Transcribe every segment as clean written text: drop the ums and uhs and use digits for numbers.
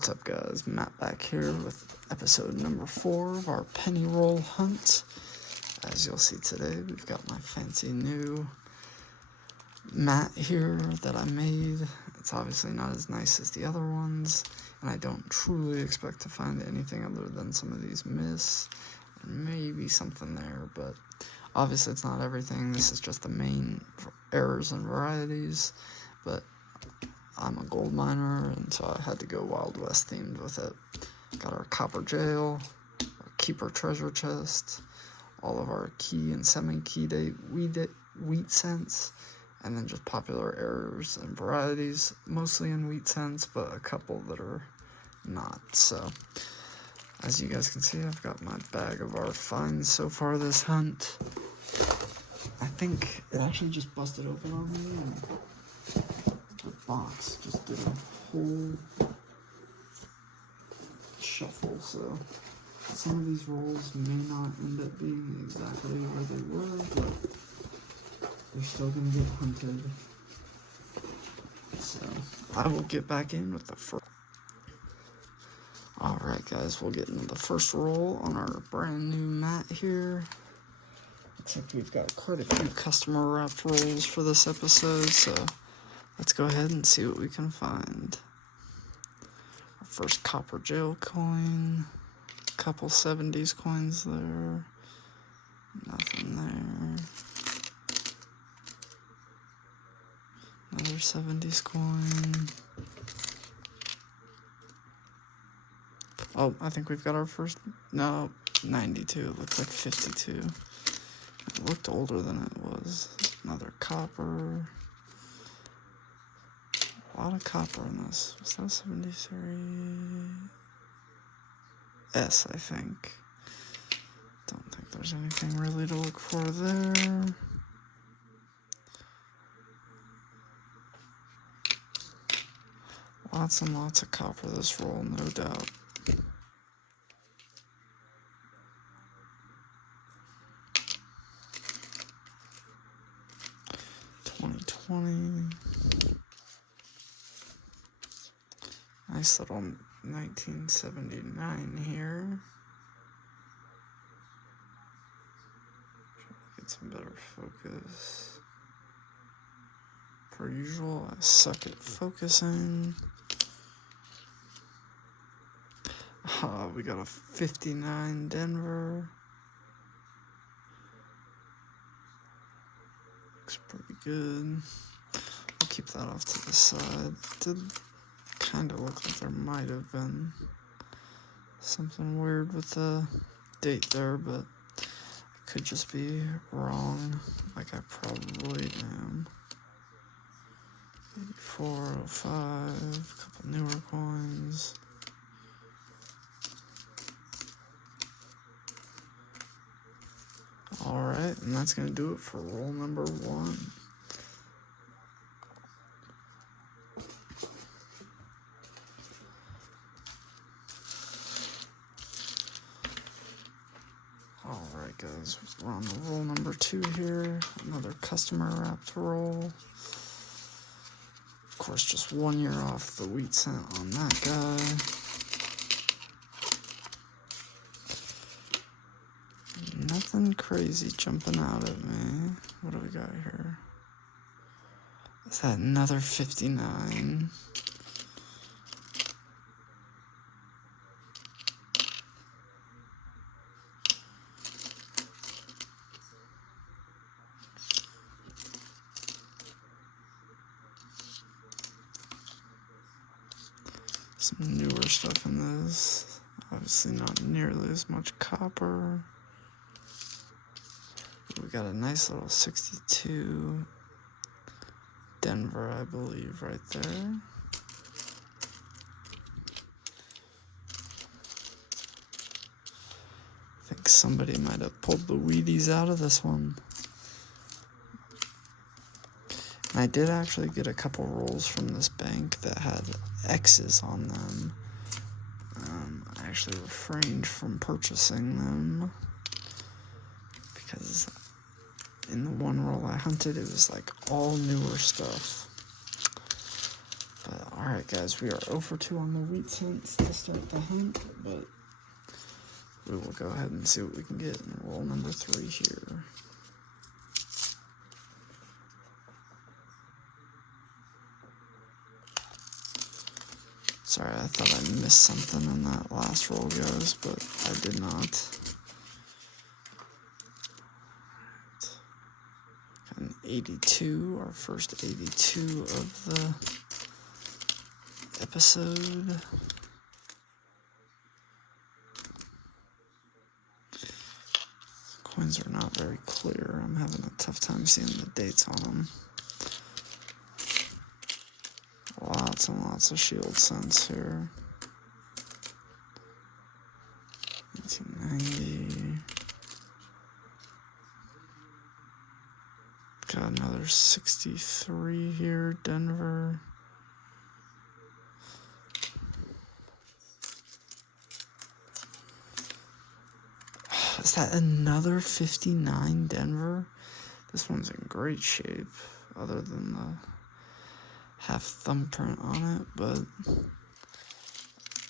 What's up, guys? Matt back here with episode number 4 of our penny roll hunt. As you'll see today, we've got my fancy new mat here that I made. It's obviously not as nice as the other ones, and I don't truly expect to find anything other than some of these myths and maybe something there, but obviously it's not everything. This is just the main errors and varieties, but I'm a gold miner, and so I had to go Wild West themed with it. Got our copper jail, our keeper treasure chest, all of our key and semi-key date wheat cents, and then just popular errors and varieties, mostly in wheat cents, but a couple that are not. So, as you guys can see, I've got my bag of our finds so far this hunt. I think it actually just busted open on me, and the box just did a whole shuffle, so some of these rolls may not end up being exactly where they were, but they're still going to get hunted. So I will get back in with the first. Alright guys, we'll get into the first roll on our brand new mat here. Looks like we've got quite a few customer wrapped rolls for this episode, so let's go ahead and see what we can find. Our first copper jail coin, a couple 70s coins there, nothing there. Another 70s coin. Oh, I think we've got our first, no, 92, it looks like 52. It looked older than it was. Another copper. A lot of copper in this. Was that 73? S, I think. Don't think there's anything really to look for there. Lots and lots of copper this roll, no doubt. Nice little 1979 here. Get some better focus. Per usual, I suck at focusing. We got a 59 Denver. Looks pretty good. I'll keep that off to the side. It did kind of look like there might have been something weird with the date there, but I could just be wrong, like I probably am. 8405, a couple newer coins. Alright, and that's going to do it for roll number 1. Alright guys, we're on to roll number 2 here. Another customer wrapped roll. Of course, just 1 year off the wheat cent on that guy. Nothing crazy jumping out at me. What do we got here? Is that another 59? Some newer stuff in this. Obviously not nearly as much copper. We got a nice little 62 Denver, I believe, right there. I think somebody might have pulled the Wheaties out of this one. And I did actually get a couple rolls from this bank that had X's on them. I actually refrained from purchasing them because in the one roll I hunted, it was like all newer stuff. But alright guys, we are 0 for 2 on the wheat cents to start the hunt, but we will go ahead and see what we can get in roll number 3 here. Sorry, I thought I missed something in that last roll, guys, but I did not. Got an 82, our first 82 of the episode. Coins are not very clear. I'm having a tough time seeing the dates on them. Lots and lots of shield cents here. 1990. Got another 63 here, Denver. Is that another 59 Denver? This one's in great shape, other than the half thumbprint on it, but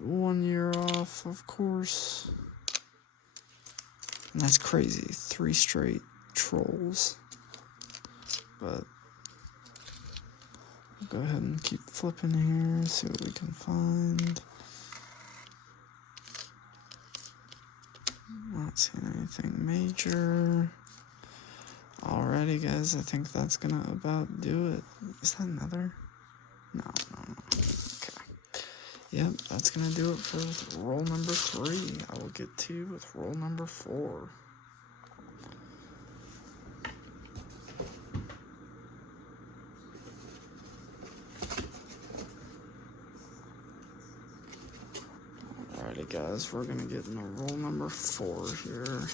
1 year off, of course. And that's crazy, 3 straight trolls. But we'll go ahead and keep flipping here, see what we can find. Not seeing anything major. Alrighty guys, I think that's gonna about do it. Is that another? No. Okay. Yep, that's gonna do it for roll number 3. I will get to you with roll number 4. Alrighty guys, we're gonna get into roll number 4 here.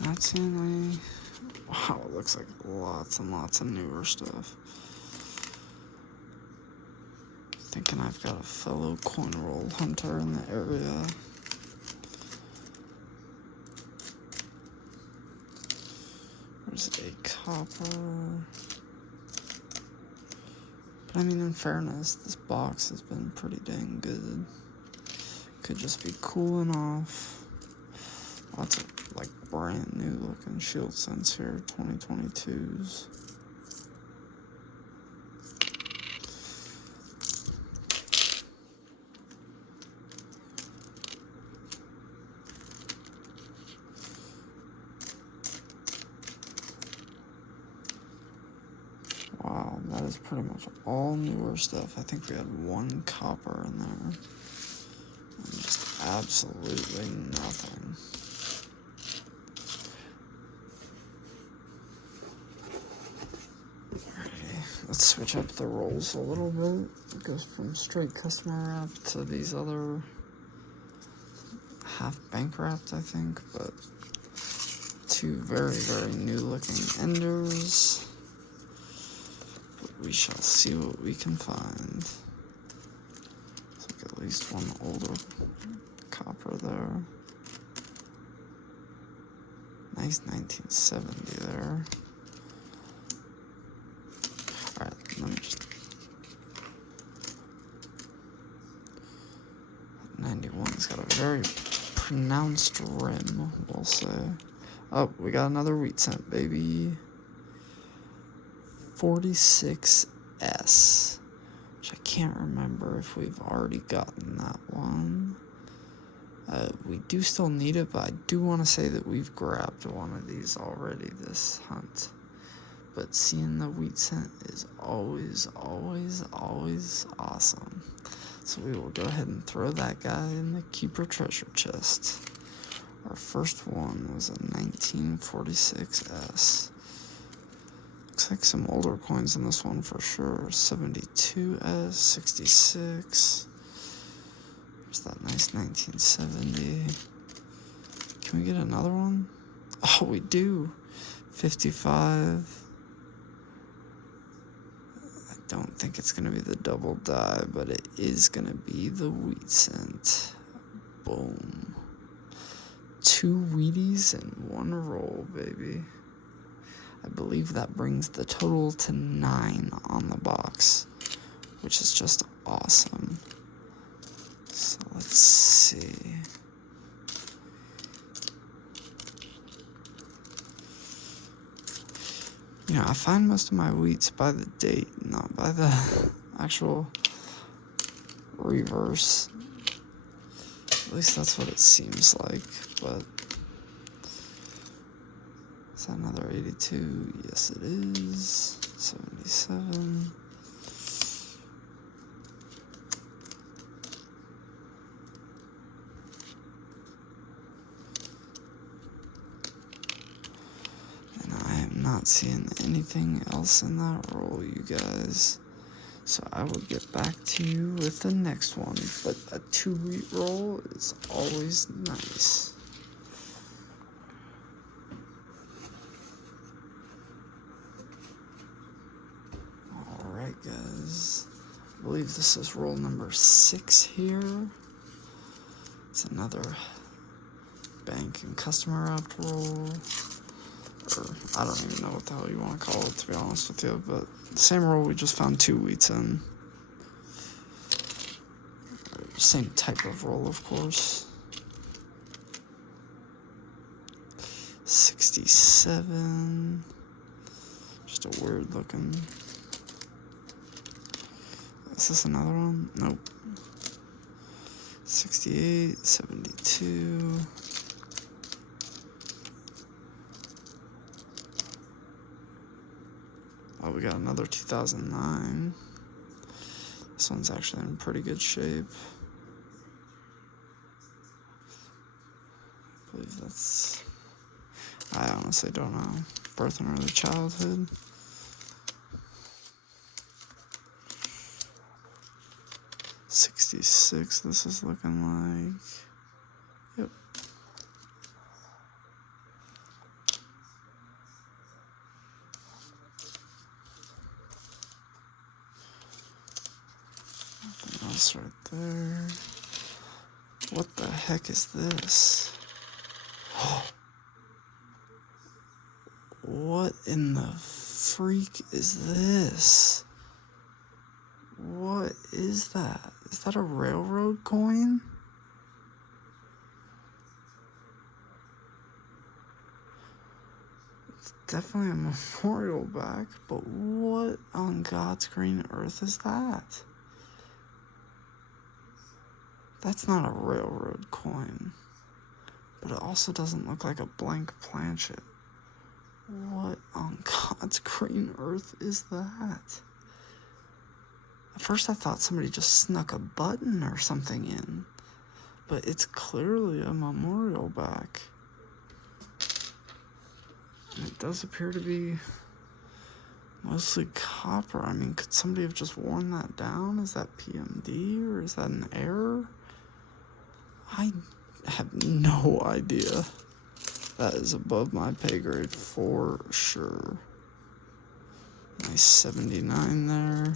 Not seeing any. Wow, it looks like lots and lots of newer stuff. Thinking I've got a fellow coin roll hunter in the area. There's a copper. But I mean, in fairness, this box has been pretty dang good. Could just be cooling off. Lots of like brand new looking shield cents here, 2022s. Wow, that is pretty much all newer stuff. I think we had 1 copper in there. And just absolutely nothing. Alrighty, let's switch up the rolls a little bit. It goes from straight customer wrap to these other half bank wrapped, I think, but 2 very, very new looking enders. We shall see what we can find. Looks like at least 1 older copper there. Nice 1970 there. Alright, let me just... 91's got a very pronounced rim, we'll say. Oh, we got another wheat cent, baby. 46S, which I can't remember if we've already gotten that one. We do still need it, but I do want to say that we've grabbed one of these already this hunt. But seeing the wheat cent is always, always, always awesome. So we will go ahead and throw that guy in the keeper treasure chest. Our first one was a 1946S. Looks like some older coins in this one for sure. 72S, 66. There's that nice 1970. Can we get another one? Oh, we do. 55. I don't think it's going to be the double die, but it is going to be the wheat cent. Boom. 2 Wheaties and 1 roll, baby. I believe that brings the total to 9 on the box, which is just awesome. So let's see. You know, I find most of my wheats by the date, not by the actual reverse. At least that's what it seems like, but is that another 82? Yes, it is. 77. And I am not seeing anything else in that roll, you guys. So I will get back to you with the next one, but a 2 wheat roll is always nice. Alright guys, I believe this is roll number 6 here. It's another bank and customer wrapped roll, or I don't even know what the hell you want to call it, to be honest with you, but the same roll we just found 2 wheats in. Same type of roll, of course. 67. Just a weird looking. Is this another one? Nope. 68, 72. Oh, we got another 2009. This one's actually in pretty good shape. I believe that's... I honestly don't know. Birth and early childhood. '66, this is looking like. Yep. Nothing else right there. What the heck is this? What in the freak is this? What is that? Is that a railroad coin? It's definitely a memorial back, but what on God's green earth is that? That's not a railroad coin, but it also doesn't look like a blank planchet. What on God's green earth is that? At first I thought somebody just snuck a button or something in, but it's clearly a memorial back. And it does appear to be mostly copper. I mean, could somebody have just worn that down? Is that PMD or is that an error? I have no idea. That is above my pay grade for sure. Nice 79 there.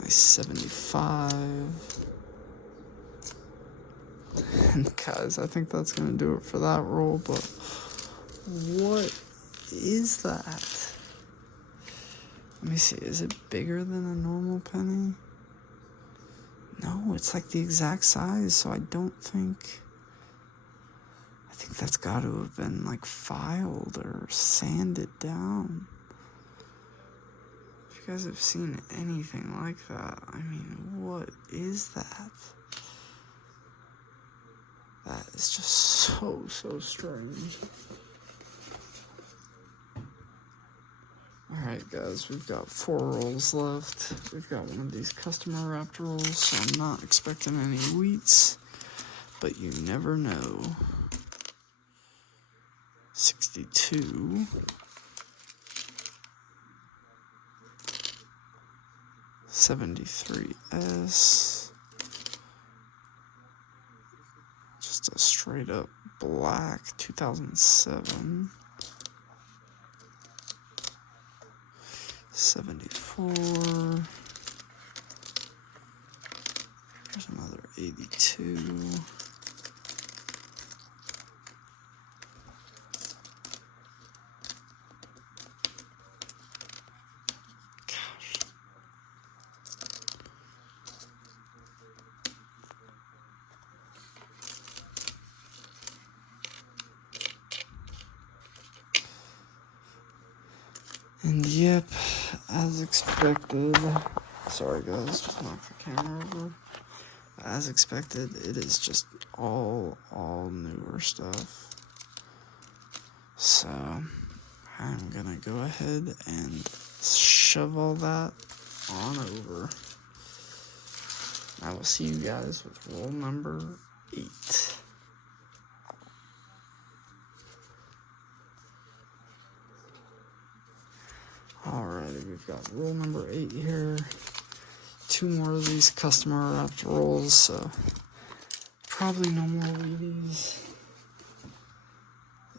Nice 75. And guys, I think that's going to do it for that roll, but what is that? Let me see, is it bigger than a normal penny? No, it's like the exact size, so I think that's got to have been like filed or sanded down. If you guys have seen anything like that, I mean, what is that? That is just so strange. Alright guys, we've got 4 rolls left. We've got one of these customer wrapped rolls, so I'm not expecting any wheats, but you never know. 62. 73S. Just a straight up black 2007. 74. Here's another 82. Gosh. And yep, as expected, sorry guys, just knocked the camera over. As expected, it is just all newer stuff. So I'm gonna go ahead and shove all that on over. I will see you guys with roll number 8. Alrighty, we've got roll number 8 here. 2 more of these customer wrapped rolls, so probably no more Wheaties.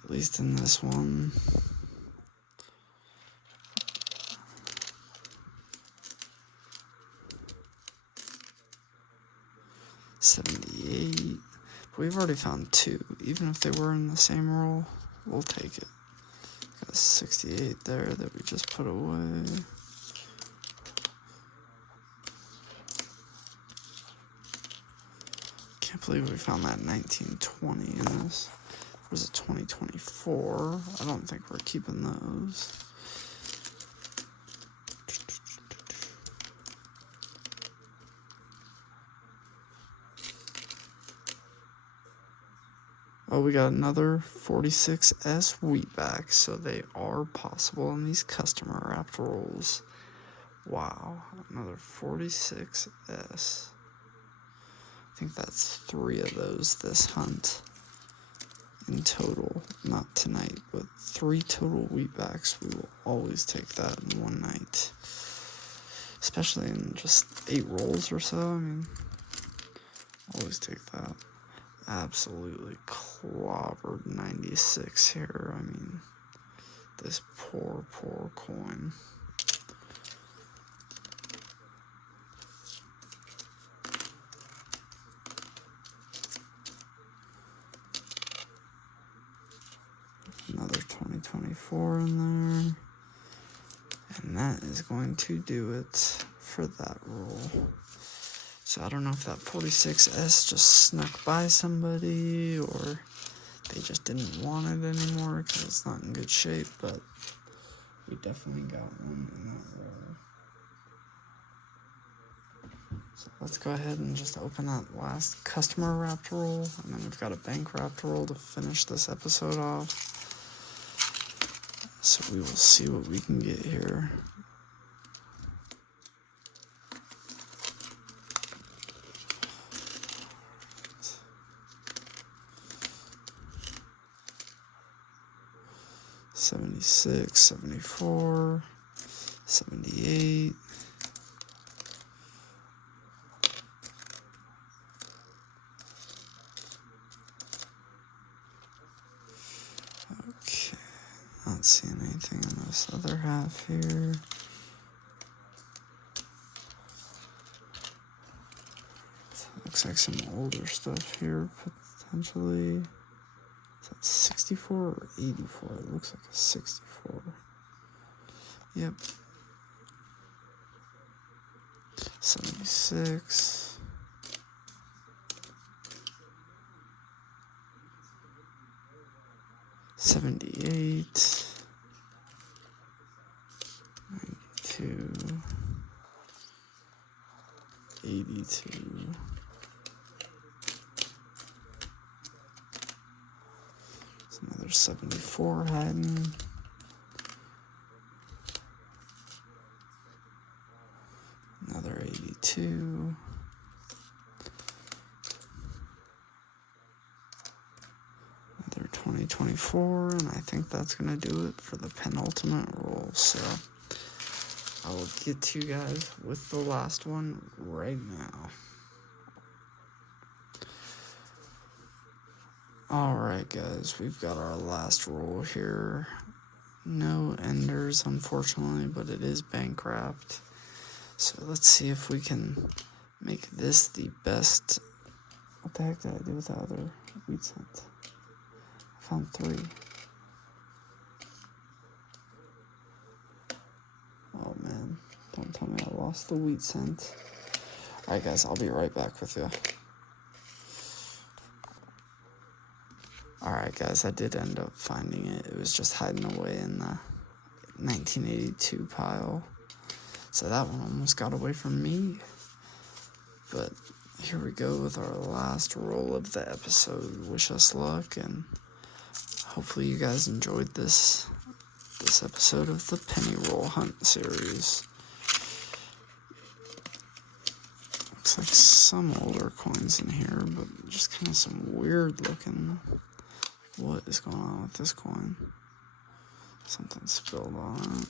At least in this one. $78. We've already found 2. Even if they were in the same roll, we'll take it. Got 68 there that we just put away. Can't believe we found that 1920 in this. There's a 2024. I don't think we're keeping those. Oh, we got another 46S wheatback, so they are possible in these customer wrapped rolls. Wow, another 46S. I think that's 3 of those this hunt in total. Not tonight, but 3 total wheatbacks. We will always take that in one night. Especially in just 8 rolls or so. I mean, always take that. Absolutely clobbered 96 here. I mean, this poor coin. Another 2024 in there. And that is going to do it for that roll. So I don't know if that 46S just snuck by somebody or they just didn't want it anymore because it's not in good shape, but we definitely got one in that roll. So let's go ahead and just open that last customer wrapped roll, and then we've got a bank wrapped roll to finish this episode off. So we will see what we can get here. $76, $74, $78. Okay, not seeing anything in this other half here. Looks like some older stuff here, potentially. Is that 64 or 84? It looks like a 64. Yep. 76. $78. 92. 82. Another 74 hiding. Another 82. Another 2024, and I think that's gonna do it for the penultimate roll. So I will get to you guys with the last one right now. Alright guys, we've got our last roll here. No enders, unfortunately, but it is bank wrapped. So let's see if we can make this the best. What the heck did I do with the other wheat cent? I found 3. Oh man, don't tell me I lost the wheat cent. Alright guys, I'll be right back with you. Alright guys, I did end up finding it. It was just hiding away in the 1982 pile. So that one almost got away from me. But here we go with our last roll of the episode. Wish us luck, and hopefully you guys enjoyed this episode of the Penny Roll Hunt series. Looks like some older coins in here, but just kind of some weird looking. What is going on with this coin? Something spilled on it.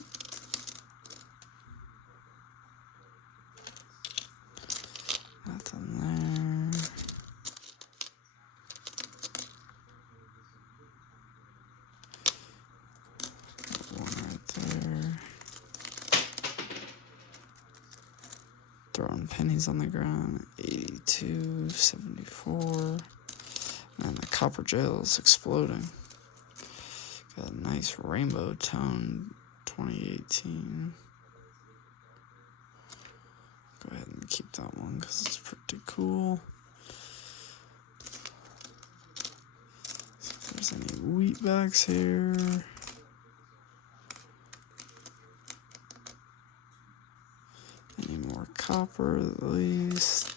Nothing there. One right there. Throwing pennies on the ground. 82, 74. Man, the copper jail is exploding. Got a nice rainbow tone 2018. Go ahead and keep that one because it's pretty cool. See if there's any wheat bags here. Any more copper at least.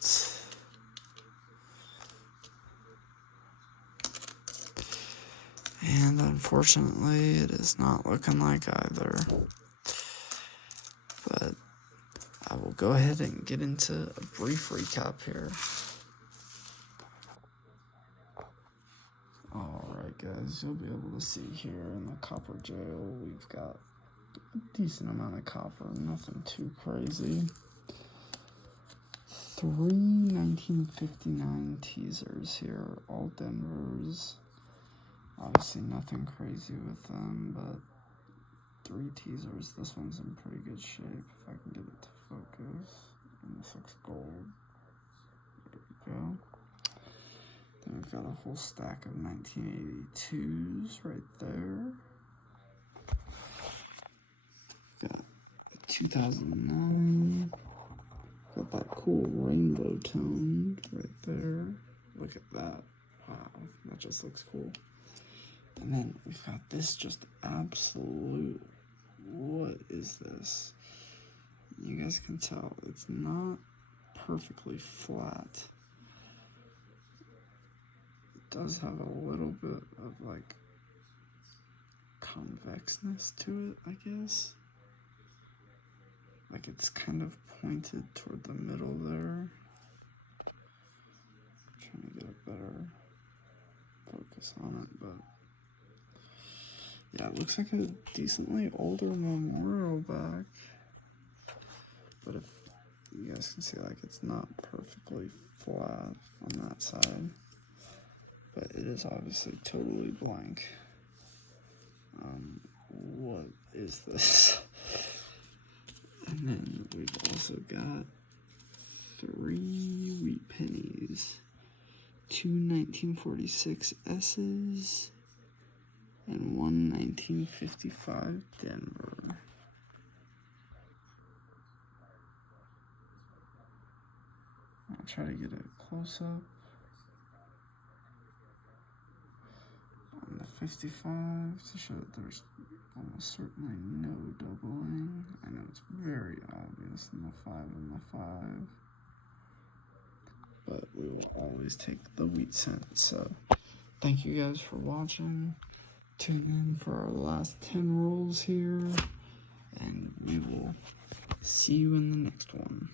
And unfortunately, it is not looking like either. But I will go ahead and get into a brief recap here. Alright guys, you'll be able to see here in the copper jail, we've got a decent amount of copper, nothing too crazy. 3 1959 teasers here, all Denvers. Obviously nothing crazy with them, but 3 teasers. This one's in pretty good shape, if I can get it to focus. And this looks gold. There we go. Then we've got a whole stack of 1982s right there. Got 2009. Got that cool rainbow tone right there. Look at that. Wow, that just looks cool. And then we've got this just absolute, what is this? You guys can tell it's not perfectly flat. It does have a little bit of like convexness to it, I guess. Like it's kind of pointed toward the middle there. I'm trying to get a better focus on it, but yeah, it looks like a decently older memorial bag. But if you guys can see, like, it's not perfectly flat on that side. But it is obviously totally blank. What is this? And then we've also got 3 wheat pennies. 2 1946 S's. And 1 1955 Denver. I'll try to get a close-up on the 55 to show that there's almost certainly no doubling. I know it's very obvious in the 5 and the 5. But we will always take the wheat cent. So thank you guys for watching. Tune in for our last 10 rolls here, and we will see you in the next one.